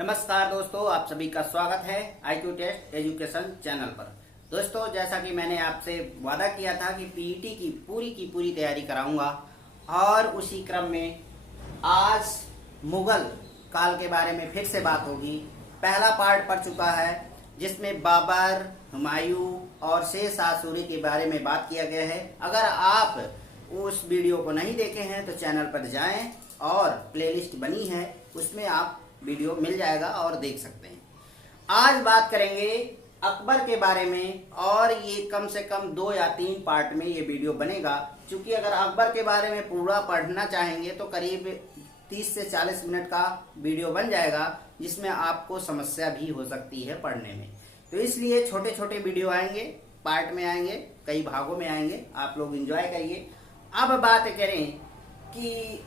नमस्कार दोस्तों, आप सभी का स्वागत है IQ टेस्ट एजुकेशन चैनल पर। दोस्तों, जैसा कि मैंने आपसे वादा किया था कि पीईटी की पूरी तैयारी कराऊंगा और उसी क्रम में आज मुगल काल के बारे में फिर से बात होगी। पहला पार्ट पढ़ चुका है जिसमें बाबर, हुमायूं और शेर शाह सूरी के बारे में बात किया गया है। अगर आप उस वीडियो को नहीं देखे हैं तो चैनल पर जाएं और प्लेलिस्ट बनी है, उसमें आप वीडियो मिल जाएगा और देख सकते हैं। आज बात करेंगे अकबर के बारे में और ये कम से कम 2 या 3 पार्ट में ये वीडियो बनेगा, क्योंकि अगर अकबर के बारे में पूरा पढ़ना चाहेंगे तो करीब 30 से 40 मिनट का वीडियो बन जाएगा, जिसमें आपको समस्या भी हो सकती है पढ़ने में। तो इसलिए छोटे छोटे वीडियो आएंगे, पार्ट में आएंगे, कई भागों में आएंगे, आप लोग एंजॉय करिए। अब बात करें कि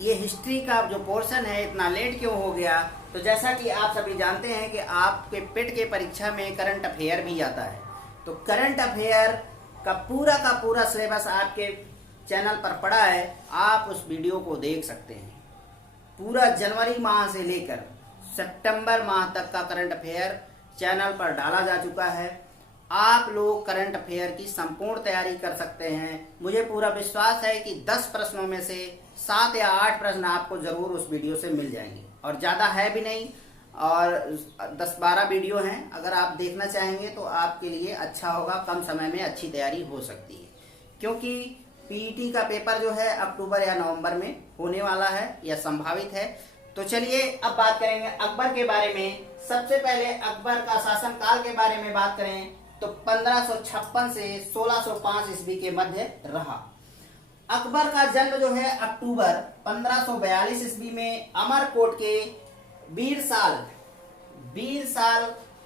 ये हिस्ट्री का जो पोर्शन है इतना लेट क्यों हो गया, तो जैसा कि आप सभी जानते हैं कि आपके पेट के परीक्षा में करंट अफेयर भी आता है। तो करंट अफेयर का पूरा सिलेबस आपके चैनल पर पड़ा है, आप उस वीडियो को देख सकते हैं। पूरा जनवरी माह से लेकर सितंबर माह तक का करंट अफेयर चैनल पर डाला जा चुका है। आप लोग करंट अफेयर की संपूर्ण तैयारी कर सकते हैं। मुझे पूरा विश्वास है कि 10 प्रश्नों में से 7 या 8 प्रश्न आपको जरूर उस वीडियो से मिल जाएंगे, और ज्यादा है भी नहीं, और 10-12 वीडियो हैं। अगर आप देखना चाहेंगे तो आपके लिए अच्छा होगा, कम समय में अच्छी तैयारी हो सकती है, क्योंकि पीईटी का पेपर जो है अक्टूबर या नवंबर में होने वाला है या संभावित है। तो चलिए अब बात करेंगे अकबर के बारे में। सबसे पहले अकबर का शासनकाल के बारे में बात करें तो 1556 से 1605 ईस्वी के मध्य रहा। अकबर का जन्म जो है अक्टूबर 1542 ईस्वी में अमरकोट के बीरसाल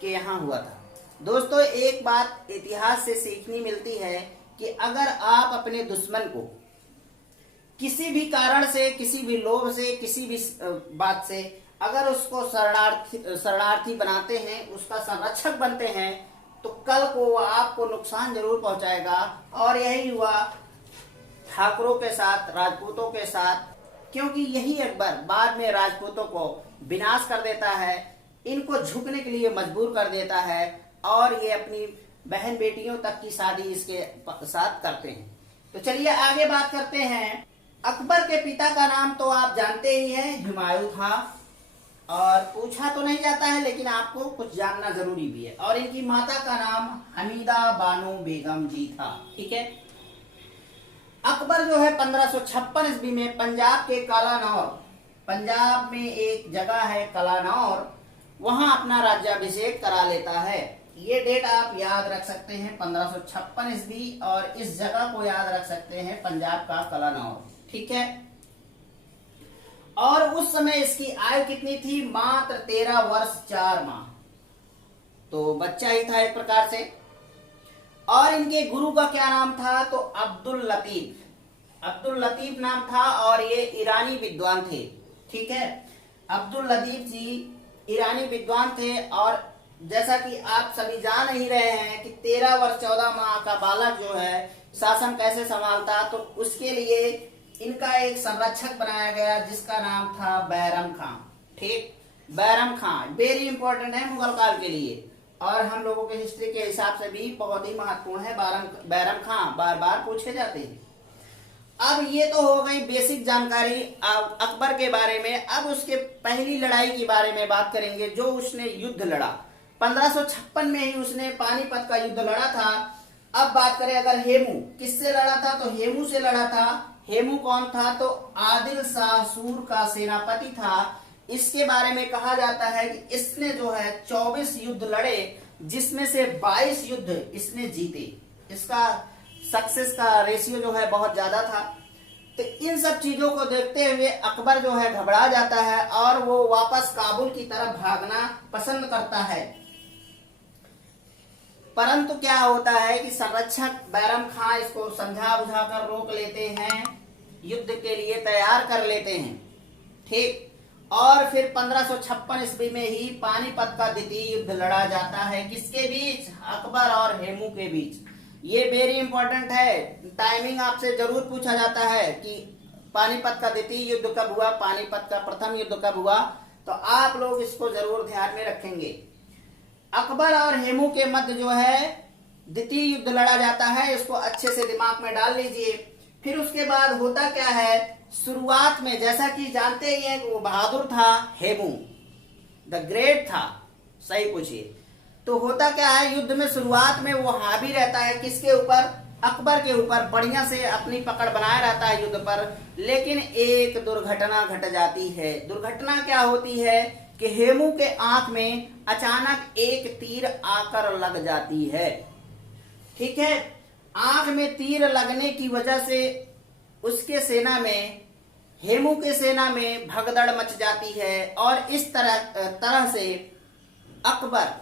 के यहाँ हुआ था। दोस्तों, एक बात इतिहास से सीखनी मिलती है कि अगर आप अपने दुश्मन को किसी भी कारण से, किसी भी लोभ से, किसी भी बात से अगर उसको शरणार्थी बनाते हैं, उसका संरक्षक बनते हैं, तो कल को वो आपको नुकसान जरूर पहुंचाएगा। और यही हुआ ठाकुरों के साथ, राजपूतों के साथ, क्योंकि यही अकबर बाद में राजपूतों को विनाश कर देता है, इनको झुकने के लिए मजबूर कर देता है, और ये अपनी बहन बेटियों तक की शादी इसके साथ करते हैं। तो चलिए आगे बात करते हैं। अकबर के पिता का नाम तो आप जानते ही हैं, हुमायूं था, और पूछा तो नहीं जाता है लेकिन आपको कुछ जानना जरूरी भी है। और इनकी माता का नाम हमीदा बानो बेगम जी था। ठीक है। अकबर जो है 1556 ईस्वी में पंजाब के कालानौर, पंजाब में एक जगह है कालानौर, वहां अपना राज्याभिषेक करा लेता है। ये डेट आप याद रख सकते हैं, 1556 ईस्वी, और इस जगह को याद रख सकते हैं, पंजाब का कालानौर। ठीक है। और उस समय इसकी आयु कितनी थी? मात्र 13 वर्ष 4 माह। तो बच्चा ही था एक प्रकार से। और इनके गुरु का क्या नाम था? तो अब्दुल लतीफ नाम था, और ये ईरानी विद्वान थे। ठीक है। अब्दुल लतीफ जी ईरानी विद्वान थे, और जैसा कि आप सभी जान ही रहे हैं कि 13 वर्ष 14 माह का बालक जो है शासन कैसे संभालता, तो उसके लिए इनका एक संरक्षक बनाया गया जिसका नाम था बैरम खां। ठीक, बैरम खां वेरी इंपॉर्टेंट है मुगल काल के लिए, और हम लोगों के हिस्ट्री के हिसाब से भी बहुत ही महत्वपूर्ण है। बैरम खां बार बार पूछे जाते हैं। अब ये तो हो गई बेसिक जानकारी अकबर के बारे में। अब उसके पहली लड़ाई के बारे में बात करेंगे, जो उसने युद्ध लड़ा। 1556 में ही उसने पानीपत का युद्ध लड़ा था। अब बात करें अगर हेमू किससे लड़ा था, तो हेमू से लड़ा था। हेमू कौन था? तो आदिल शाह सूर का सेनापति था। इसके बारे में कहा जाता है कि इसने जो है 24 युद्ध लड़े, जिसमें से 22 युद्ध इसने जीते। इसका सक्सेस का रेशियो जो है बहुत ज्यादा था। तो इन सब चीजों को देखते हुए अकबर जो है घबरा जाता है, और वो वापस काबुल की तरफ भागना पसंद करता है। परंतु क्या होता है कि संरक्षक बैरम खां इसको समझा बुझा कर रोक लेते हैं, युद्ध के लिए तैयार कर लेते हैं। ठीक। और फिर 1556 ईस्वी में ही पानीपत का द्वितीय युद्ध लड़ा जाता है। किसके बीच? अकबर और हेमू के बीच। ये वेरी इंपॉर्टेंट है, टाइमिंग आपसे जरूर पूछा जाता है कि पानीपत का द्वितीय युद्ध कब हुआ, पानीपत का प्रथम युद्ध कब हुआ। तो आप लोग इसको जरूर ध्यान में रखेंगे। अकबर और हेमू के मध्य जो है द्वितीय युद्ध लड़ा जाता है, इसको अच्छे से दिमाग में डाल लीजिए। फिर उसके बाद होता क्या है, शुरुआत में जैसा कि जानते ही हैं, वो बहादुर था, हेमू द ग्रेट था, सही पूछिए। तो होता क्या है, युद्ध में शुरुआत में वो हावी रहता है किसके ऊपर, अकबर के ऊपर, बढ़िया से अपनी पकड़ बनाए रहता है युद्ध पर। लेकिन एक दुर्घटना घट जाती है। दुर्घटना क्या होती है कि हेमू के आंख में अचानक एक तीर आकर लग जाती है। ठीक है, आंख में तीर लगने की वजह से उसके सेना में, हेमू के सेना में भगदड़ मच जाती है और इस तरह से अकबर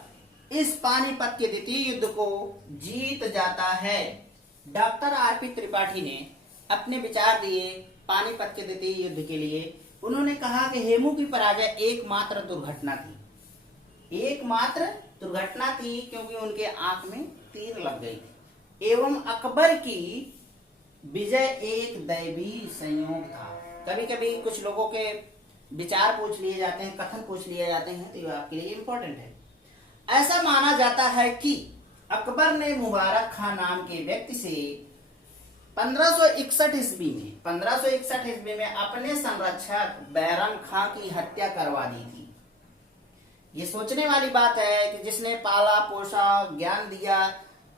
इस पानीपत के द्वितीय युद्ध को जीत जाता है। डॉक्टर आरपी त्रिपाठी ने अपने विचार दिए पानीपत के द्वितीय युद्ध के लिए। उन्होंने कहा कि हेमू की पराजय एकमात्र दुर्घटना थी, एकमात्र दुर्घटना थी, क्योंकि उनके आंख में तीर लग गई थी, एवं अकबर की विजय एक दैवी संयोग था। कभी कभी कुछ लोगों के विचार पूछ लिए जाते हैं, कथन पूछ लिए जाते हैं, तो ये आपके लिए इंपॉर्टेंट है। ऐसा माना जाता है कि अकबर ने मुबारक खां नाम के व्यक्ति से 1561 ईस्वी में अपने संरक्षक बैरम खां की हत्या करवा दी थी। ये सोचने वाली बात है कि जिसने पाला पोसा, ज्ञान दिया,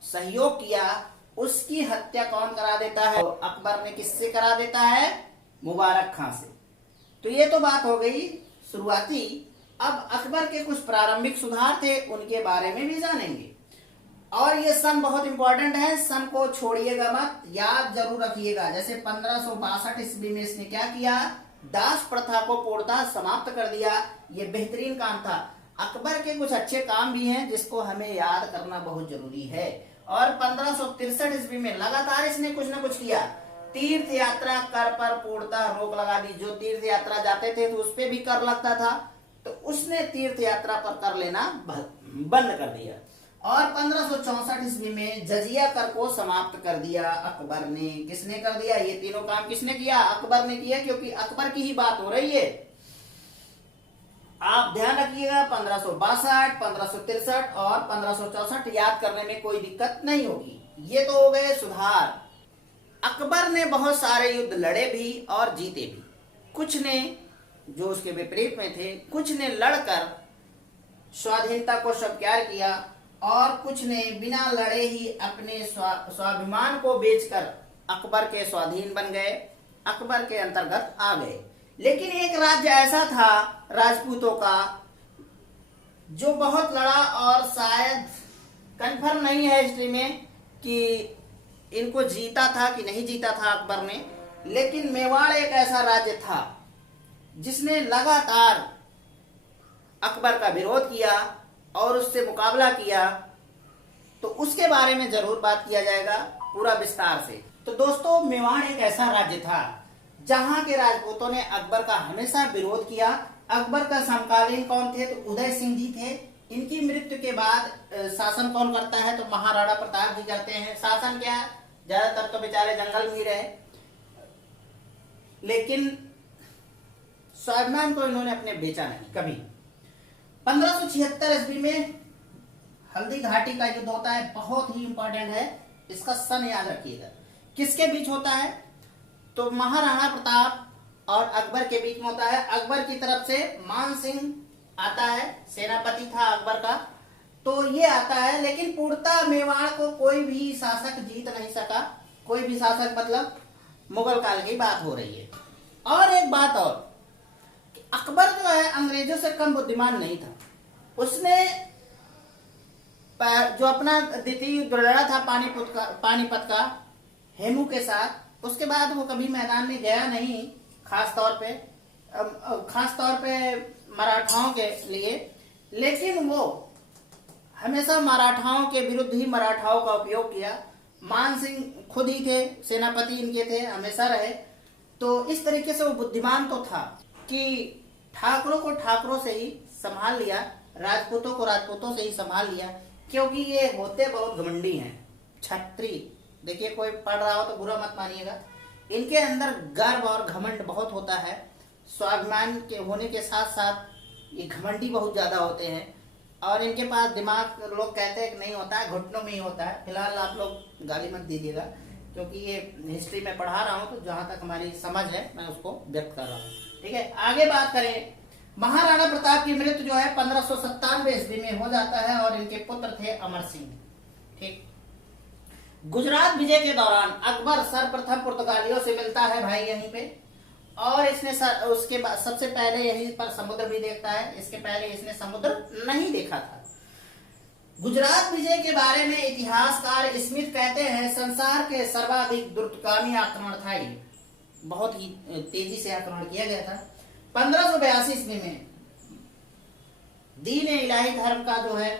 सहयोग किया, उसकी हत्या कौन करा देता है? तो अकबर ने किससे करा देता है? मुबारक खां से। तो ये तो बात हो गई शुरुआती। अब अकबर के कुछ प्रारंभिक सुधार थे, उनके बारे में भी जानेंगे। और ये सन बहुत इंपॉर्टेंट है, सन को छोड़िएगा मत, याद जरूर रखिएगा। जैसे 1562 ईस्वी में इसने क्या किया, दास प्रथा को पूर्णतः समाप्त कर दिया। ये बेहतरीन काम था। अकबर के कुछ अच्छे काम भी हैं जिसको हमें याद करना बहुत जरूरी है। और 1563 ईस्वी में लगातार इसने कुछ न कुछ किया। तीर्थ यात्रा कर पर पूर्णतः रोक लगा दी। जो तीर्थ यात्रा जाते थे तो उस पर भी कर लगता था, तो उसने तीर्थ यात्रा पर कर लेना बंद कर दिया। और 1564 ईस्वी में जजिया कर को समाप्त कर दिया अकबर ने। किसने कर दिया? ये तीनों काम किसने किया? अकबर ने किया, क्योंकि अकबर की ही बात हो रही है। आप ध्यान रखिएगा, 1562, 1563 और 1564 याद करने में कोई दिक्कत नहीं होगी। ये तो हो गए सुधार। अकबर ने बहुत सारे युद्ध लड़े भी और जीते भी। कुछ ने जो उसके विपरीत में थे, कुछ ने लड़कर स्वाधीनता को स्वीकार किया और कुछ ने बिना लड़े ही अपने स्वाभिमान को बेचकर अकबर के स्वाधीन बन गए, अकबर के अंतर्गत आ गए। लेकिन एक राज्य ऐसा था राजपूतों का जो बहुत लड़ा, और शायद कंफर्म नहीं है हिस्ट्री में कि इनको जीता था कि नहीं जीता था अकबर ने। लेकिन मेवाड़ एक ऐसा राज्य था जिसने लगातार अकबर का विरोध किया और उससे मुकाबला किया। तो उसके बारे में जरूर बात किया जाएगा पूरा विस्तार से। तो दोस्तों, मेवाड़ एक ऐसा राज्य था जहां के राजपूतों ने अकबर का हमेशा विरोध किया। अकबर का समकालीन कौन थे? तो उदय सिंह जी थे। इनकी मृत्यु के बाद शासन कौन करता है? तो महाराणा प्रताप जी करते हैं। शासन क्या, ज्यादातर तो बेचारे जंगल में ही रहे, लेकिन स्वाभिमान को इन्होंने अपने बेचा नहीं कभी। 1576 ईस्वी में हल्दी घाटी का युद्ध होता है, बहुत ही इंपॉर्टेंट है, इसका सन याद रखिएगा। किसके बीच होता है? तो महाराणा प्रताप और अकबर के बीच में होता है। अकबर की तरफ से मान सिंह आता है, सेनापति था अकबर का, तो ये आता है। लेकिन पूर्णतः मेवाड़ को कोई भी शासक जीत नहीं सका। कोई भी शासक मतलब मुगल काल की बात हो रही है। और एक बात और, अकबर जो है अंग्रेजों से कम बुद्धिमान नहीं था। उसने जो अपना द्वितीय युद्ध लड़ा था पानीपत का हेमू के साथ, उसके बाद वो कभी मैदान में गया नहीं, खास तौर पे मराठाओं के लिए। लेकिन वो हमेशा मराठाओं के विरुद्ध ही मराठाओं का उपयोग किया। मान सिंह खुद ही थे, सेनापति इनके थे, हमेशा रहे। तो इस तरीके से वो बुद्धिमान तो था कि ठाकुरों को ठाकुरों से ही संभाल लिया, राजपूतों को राजपूतों से ही संभाल लिया, क्योंकि ये होते बहुत घमंडी हैं, छत्री। देखिए, कोई पढ़ रहा हो तो बुरा मत मानिएगा, इनके अंदर गर्व और घमंड बहुत होता है। स्वाभिमान के होने के साथ साथ ये घमंडी बहुत ज्यादा होते हैं और इनके पास दिमाग लोग कहते हैं कि नहीं होता है, घुटनों में ही होता है। फिलहाल आप लोग गाली मत दीजिएगा, क्योंकि ये हिस्ट्री में पढ़ा रहा हूँ तो जहां तक हमारी समझ है मैं उसको व्यक्त कर रहा हूँ। ठीक है, आगे बात करें। महाराणा प्रताप की मृत्यु जो है 1597 ईस्वी में हो जाता है और इनके पुत्र थे अमर सिंह। ठीक, गुजरात विजय के दौरान अकबर सर्वप्रथम पुर्तगालियों से मिलता है भाई यहीं पे, और इसने उसके बाद सबसे पहले यहीं पर समुद्र भी देखता है। इसके पहले इसने समुद्र नहीं देखा था। गुजरात विजय के बारे में इतिहासकार स्मिथ कहते हैं संसार के सर्वाधिक द्रुतगामी आक्रमण था ये, बहुत ही तेजी से आक्रमण किया गया था। 1582 ईस्वी में दीन इलाही धर्म का जो है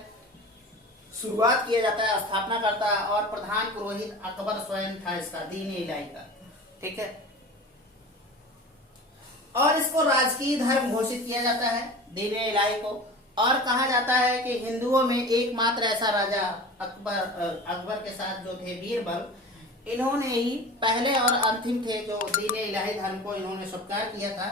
शुरुआत किया जाता है, स्थापना करता है, और प्रधान पुरोहित अकबर स्वयं था इसका, दीन इलाही का। ठीक है, और इसको राजकीय धर्म घोषित किया जाता है दीन इलाही को, और कहा जाता है कि हिंदुओं में एकमात्र ऐसा राजा अकबर के साथ जो थे बीरबल, इन्होंने ही पहले और अंतिम थे जो दीन इलाही धर्म को इन्होंने स्वीकार किया था।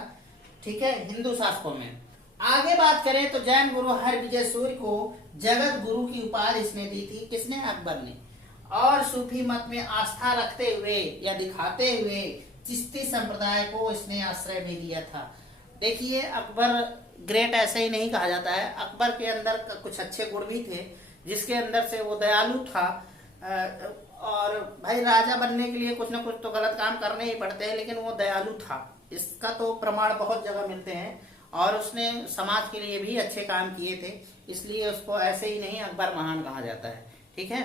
ठीक है, हिंदू शासकों में। आगे बात करें तो जैन गुरु हरविजय सूर्य को जगत गुरु की उपाधि इसने दी थी, किसने? अकबर ने। और सूफी मत में आस्था रखते हुए या दिखाते हुए चिश्ती संप्रदाय को इसने आश्रय भी दिया था। देखिए, अकबर ग्रेट ऐसे ही नहीं कहा जाता है, अकबर के अंदर कुछ अच्छे गुण भी थे, जिसके अंदर से वो दयालु था। और भाई राजा बनने के लिए कुछ ना कुछ तो गलत काम करने ही पड़ते हैं, लेकिन वो दयालु था, इसका तो प्रमाण बहुत जगह मिलते हैं। और उसने समाज के लिए भी अच्छे काम किए थे, इसलिए उसको ऐसे ही नहीं अकबर महान कहा जाता है। ठीक है,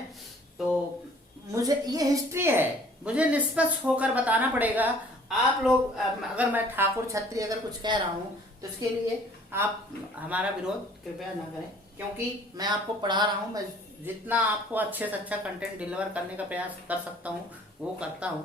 तो मुझे ये हिस्ट्री है, मुझे निष्पक्ष होकर बताना पड़ेगा। आप लोग अगर मैं ठाकुर छत्री अगर कुछ कह रहा हूँ तो इसके लिए आप हमारा विरोध कृपया न करें, क्योंकि मैं आपको पढ़ा रहा हूँ। मैं जितना आपको अच्छे से अच्छा कंटेंट डिलीवर करने का प्रयास कर सकता हूँ वो करता हूँ।